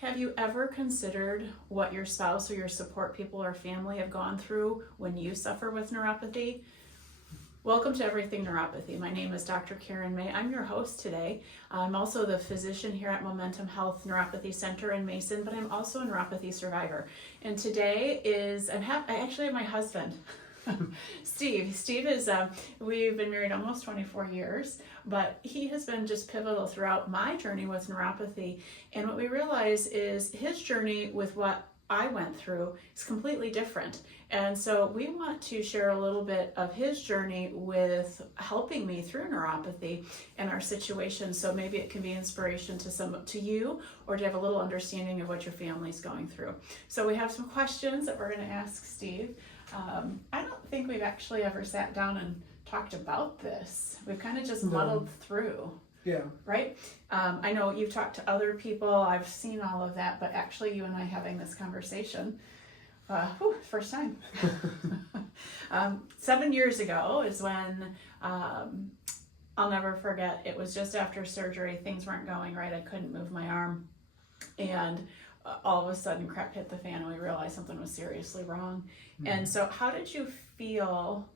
Have you ever considered what your spouse or your support people or family have gone through when you suffer with neuropathy? Welcome to Everything Neuropathy. My name is Dr. Karen May. I'm your host today. I'm also the physician here at Momentum Health Neuropathy Center in Mason, but I'm also a neuropathy survivor. And today I actually have my husband, Steve. Steve is, we've been married almost 24 years, but he has been just pivotal throughout my journey with neuropathy. And what we realize is his journey with what I went through is completely different. And so we want to share a little bit of his journey with helping me through neuropathy and our situation. So maybe it can be inspiration to you, or to have a little understanding of what your family's going through. So we have some questions that we're going to ask Steve. I don't think we've actually ever sat down and talked about this. We've kind of just muddled through. Yeah. Right? I know you've talked to other people, I've seen all of that, but actually you and I having this conversation, first time. 7 years ago is when, I'll never forget, it was just after surgery, things weren't going right, I couldn't move my arm, and all of a sudden crap hit the fan and we realized something was seriously wrong. And so how did you feel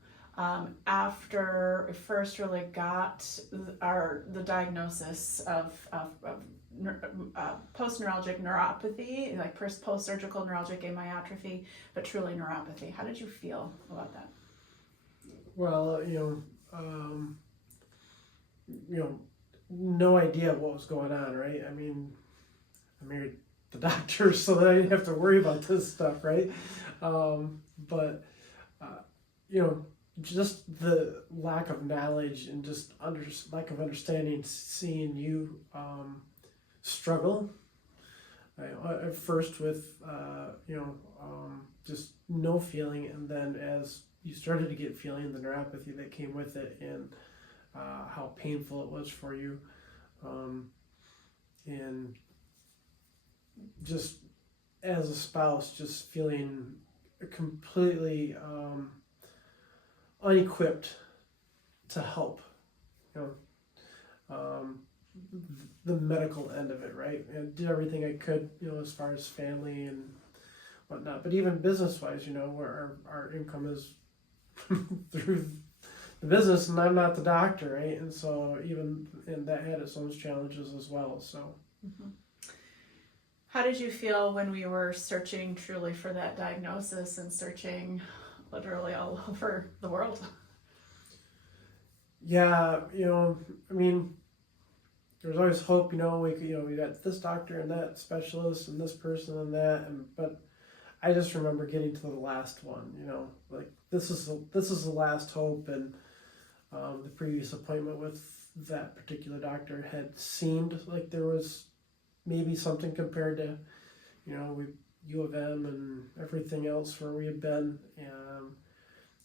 after we first really got the diagnosis of post-neuralgic neuropathy, like post-surgical neuralgic amyotrophy, but truly neuropathy? How did you feel about that? Well, no idea what was going on, right? I mean, I married the doctor so that I didn't have to worry about this stuff, right? Just the lack of knowledge and just lack of understanding, seeing you struggle. At first with just no feeling, and then as you started to get feeling, the neuropathy that came with it, and how painful it was for you, and just as a spouse, just feeling completely unequipped to help, the medical end of it, right? And did everything I could, as far as family and whatnot. But even business-wise, where our income is through the business, and I'm not the doctor, right? And so and that had its own challenges as well. So. Mm-hmm. How did you feel when we were searching truly for that diagnosis and searching literally all over the world? Yeah, I mean, there's always hope, we got this doctor and that specialist and this person and that, but I just remember getting to the last one, like this is the last hope, and the previous appointment with that particular doctor had seemed like there was maybe something compared to, U of M and everything else where we had been. And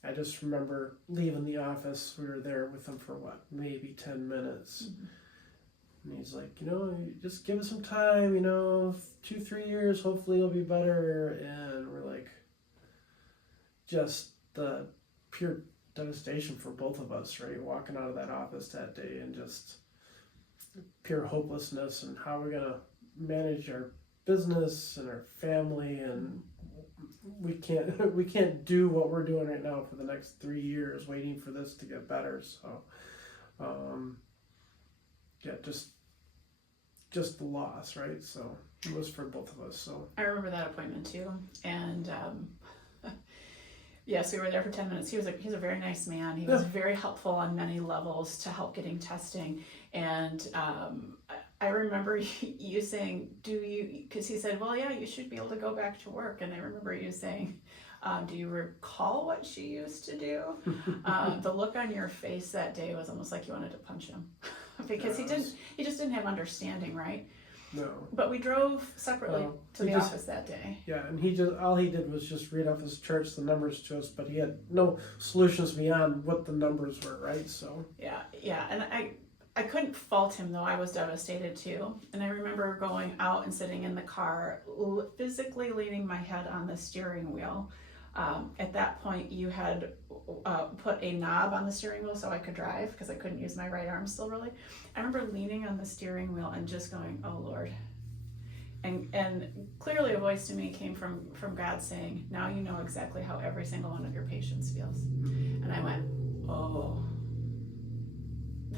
I just remember leaving the office. We were there with him for maybe 10 minutes. Mm-hmm. And he's like, just give us some time, 2-3 years, hopefully you'll be better. And we're like, just the pure devastation for both of us, right? Walking out of that office that day, and just pure hopelessness, and how we're gonna manage our business and our family, and we can't do what we're doing right now for the next 3 years, waiting for this to get better. So just the loss, right? So it was for both of us. So I remember that appointment too, and yes, we were there for 10 minutes. He's a very nice man. He was very helpful on many levels to help getting testing. And I remember you saying, because he said, well, yeah, you should be able to go back to work. And I remember you saying, do you recall what she used to do? The look on your face that day was almost like you wanted to punch him because he just didn't have understanding, right? No. But we drove separately to the office that day. Yeah, and all he did was just read off his charts, the numbers to us, but he had no solutions beyond what the numbers were, right? So yeah, and I couldn't fault him, though. I was devastated too. And I remember going out and sitting in the car, physically leaning my head on the steering wheel. At that point, you had put a knob on the steering wheel so I could drive, because I couldn't use my right arm still really. I remember leaning on the steering wheel and just going, oh Lord. And clearly a voice to me came from God saying, now you know exactly how every single one of your patients feels. And I went, oh.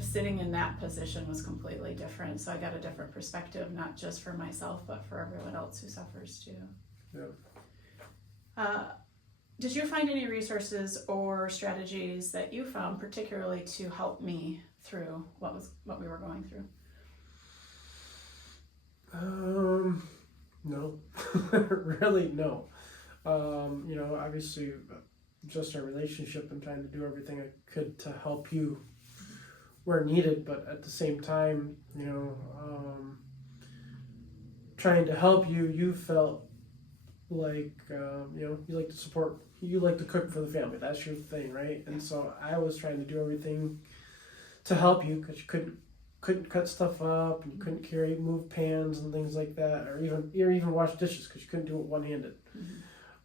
Sitting in that position was completely different. So I got a different perspective, not just for myself, but for everyone else who suffers too. Yeah. Did you find any resources or strategies that you found particularly to help me through what we were going through? No, really no. Obviously, just our relationship and trying to do everything I could to help you where needed, but at the same time, trying to help you, you felt like, you like to support, you like to cook for the family. That's your thing, right? And so I was trying to do everything to help you because you couldn't cut stuff up and you couldn't move pans and things like that, or even wash dishes because you couldn't do it one-handed.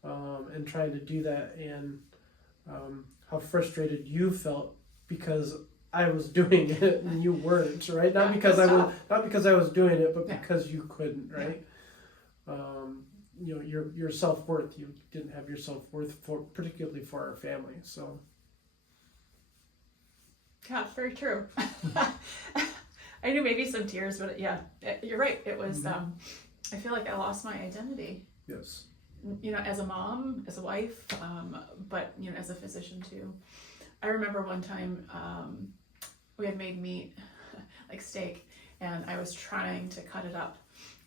And trying to do that, and how frustrated you felt because I was doing it and you weren't, right? Not because I was doing it, but because you couldn't, right? Your self-worth, you didn't have your self-worth particularly for our family, so. Yeah, very true. I knew maybe some tears, but yeah, you're right. It was, I feel like I lost my identity. Yes. As a mom, as a wife, but, as a physician too. I remember one time we had made meat, like steak, and I was trying to cut it up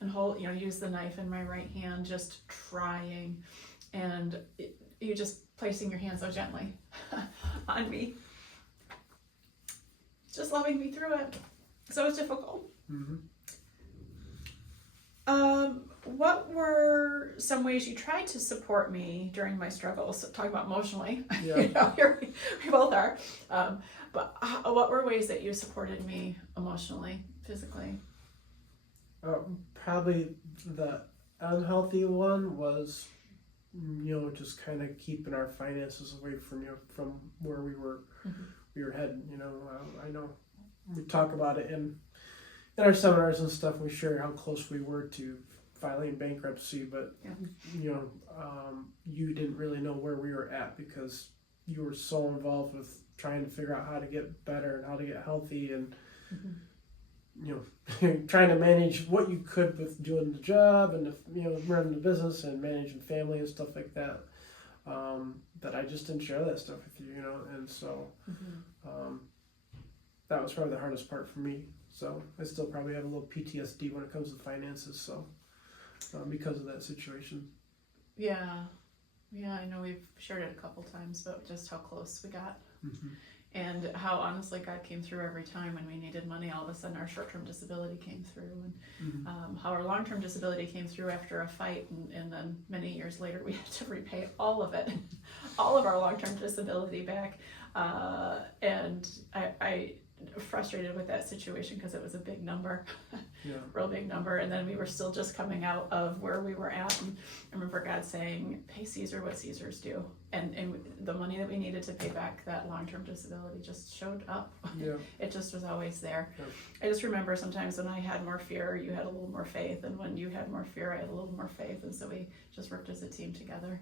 and use the knife in my right hand, just trying, and you just placing your hand so gently on me, just loving me through it. So it was difficult. What were some ways you tried to support me during my struggles? Talking about emotionally, Yeah. we both are. But what were ways that you supported me emotionally, physically? Probably the unhealthy one was, just kind of keeping our finances away from where we were heading. I know we talk about it in our seminars and stuff. We share how close we were to filing bankruptcy, but you didn't really know where we were at because you were so involved with trying to figure out how to get better and how to get healthy, and trying to manage what you could with doing the job and running the business and managing family and stuff like that. That I just didn't share that stuff with you, and so that was probably the hardest part for me. So I still probably have a little PTSD when it comes to finances. So because of that situation. Yeah, I know we've shared it a couple times, but just how close we got. And how honestly God came through every time when we needed money. All of a sudden our short-term disability came through, and how our long-term disability came through after a fight, and then many years later we had to repay all of it, all of our long-term disability back. And I frustrated with that situation because it was a big number, real big number, and then we were still just coming out of where we were at. And I remember God saying, pay Caesar what Caesar's due, and the money that we needed to pay back that long-term disability just showed up. It just was always there. I just remember sometimes when I had more fear, you had a little more faith, and when you had more fear, I had a little more faith, and so we just worked as a team together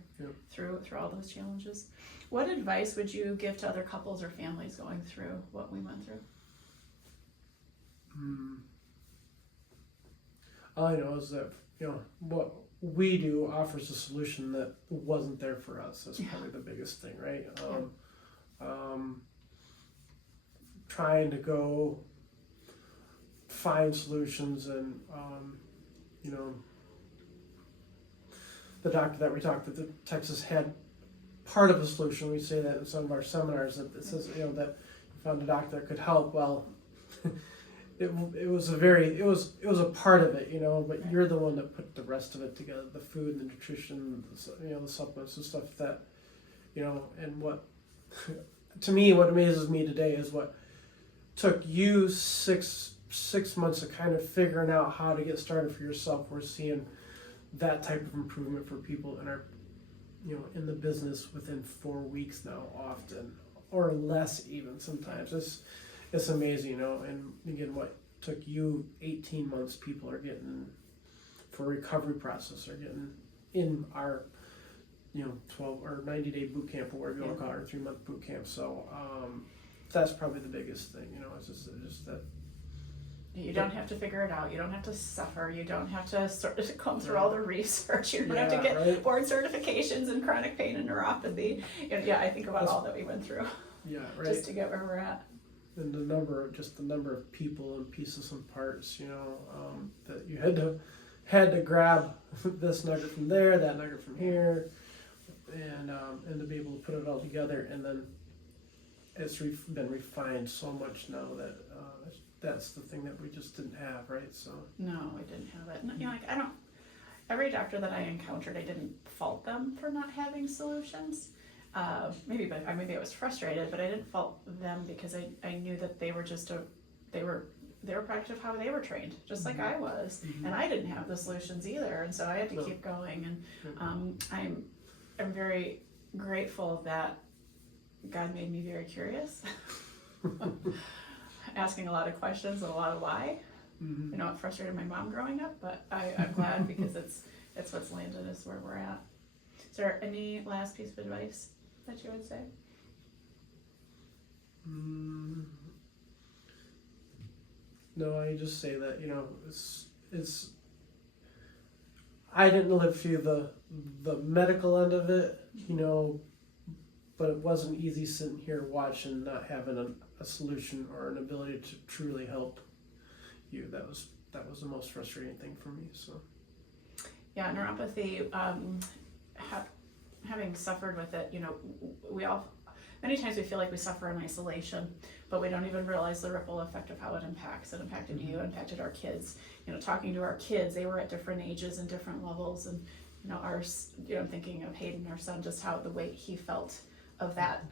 through all those challenges. What advice would you give to other couples or families going through what we went through? All I know is that what we do offers a solution that wasn't there for us. That's probably the biggest thing, right? Trying to go find solutions, and the doctor that we talked to, Texas, had part of a solution. We say that in some of our seminars, that it says that you found a doctor that could help. Well, it was a part of it, but you're the one that put the rest of it together, the food and the nutrition, the supplements and stuff that, and what, to me, what amazes me today is what took you six months of kind of figuring out how to get started for yourself. We're seeing that type of improvement for people in our, in the business within 4 weeks now, often, or less even sometimes. It's amazing, and again, what took you 18 months, people are getting for recovery process are getting in our 12 or 90-day boot camp, or whatever you want to call it, or 3-month boot camp. So that's probably the biggest thing. It's just that you don't have to figure it out. You don't have to suffer. You don't have to sort of come through all the research. You don't have to get board certifications in chronic pain and neuropathy. I think about all that we went through. Yeah, right. Just to get where we're at. And the number of people and pieces and parts, that you had to grab this nugget from there, that nugget from here, and to be able to put it all together. And then it's been refined so much now that that's the thing that we just didn't have, right? So no, we didn't have it. I don't. Every doctor that I encountered, I didn't fault them for not having solutions. Maybe I was frustrated, but I didn't fault them because I knew that they were they were product of how they were trained, just like I was, and I didn't have the solutions either, and so I had to keep going. And I'm very grateful that God made me very curious, asking a lot of questions and a lot of why. It frustrated my mom growing up, but I'm glad because it's what's landed us where we're at. Is there any last piece of advice that you would say? No, I just say that it's. I didn't live through the medical end of it, but it wasn't easy sitting here watching not having a solution or an ability to truly help you. That was the most frustrating thing for me. So. Yeah, neuropathy. Having suffered with it, we all, many times we feel like we suffer in isolation, but we don't even realize the ripple effect of how it impacts. It impacted you, impacted our kids. Talking to our kids, they were at different ages and different levels, and I'm thinking of Hayden, our son, just how the weight he felt of that,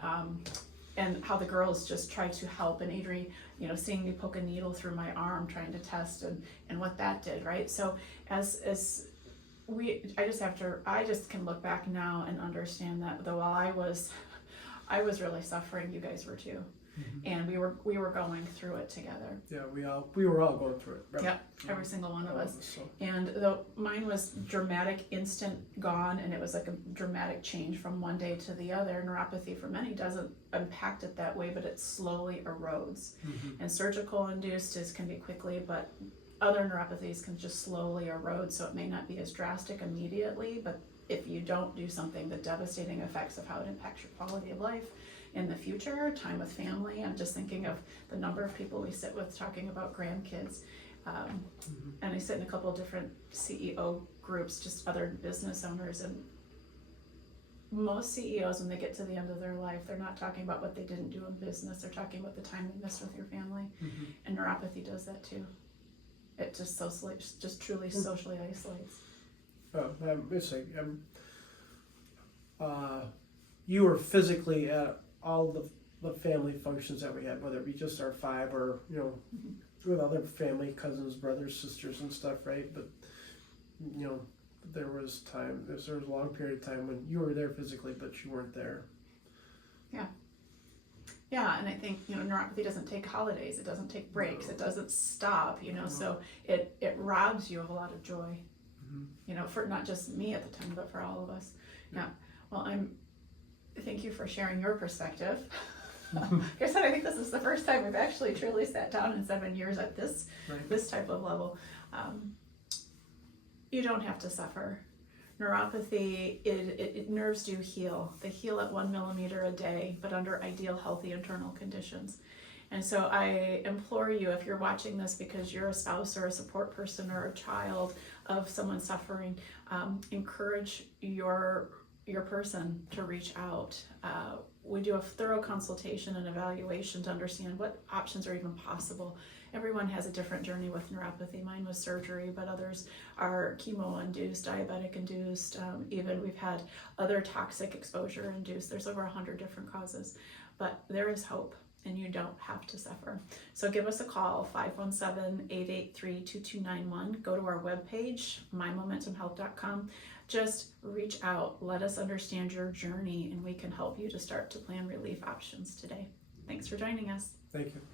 and how the girls just tried to help, and Adri, seeing me poke a needle through my arm trying to test, and what that did, right? So I just can look back now and understand that though while I was really suffering, you guys were too, and we were going through it together. Yeah, we were all going through it. Right? Yep, every single one of us. So. And though mine was dramatic, instant, gone, and it was like a dramatic change from one day to the other. Neuropathy for many doesn't impact it that way, but it slowly erodes. And surgical induced can be quickly, but other neuropathies can just slowly erode, so it may not be as drastic immediately, but if you don't do something, the devastating effects of how it impacts your quality of life in the future, time with family. I'm just thinking of the number of people we sit with talking about grandkids. And I sit in a couple of different CEO groups, just other business owners, and most CEOs, when they get to the end of their life, they're not talking about what they didn't do in business, they're talking about the time they missed with your family. And neuropathy does that too. It just truly socially isolates. It's like you were physically at all the family functions that we had, whether it be just our 5 or with other family, cousins, brothers, sisters, and stuff, right? But there was a long period of time when you were there physically, but you weren't there. Yeah, and I think neuropathy doesn't take holidays, it doesn't take breaks, it doesn't stop, so it robs you of a lot of joy, for not just me at the time, but for all of us. Yeah. Well, thank you for sharing your perspective. Like I said, I think this is the first time we've actually truly sat down in 7 years at this type of level. You don't have to suffer. Neuropathy, nerves do heal. They heal at 1 millimeter a day, but under ideal, healthy internal conditions. And so I implore you, if you're watching this because you're a spouse or a support person or a child of someone suffering, encourage your person to reach out. We do a thorough consultation and evaluation to understand what options are even possible. Everyone has a different journey with neuropathy. Mine was surgery, but others are chemo-induced, diabetic-induced. Even we've had other toxic exposure-induced. There's over 100 different causes, but there is hope, and you don't have to suffer. So give us a call, 517-883-2291. Go to our webpage, mymomentumhealth.com. Just reach out. Let us understand your journey, and we can help you to start to plan relief options today. Thanks for joining us. Thank you.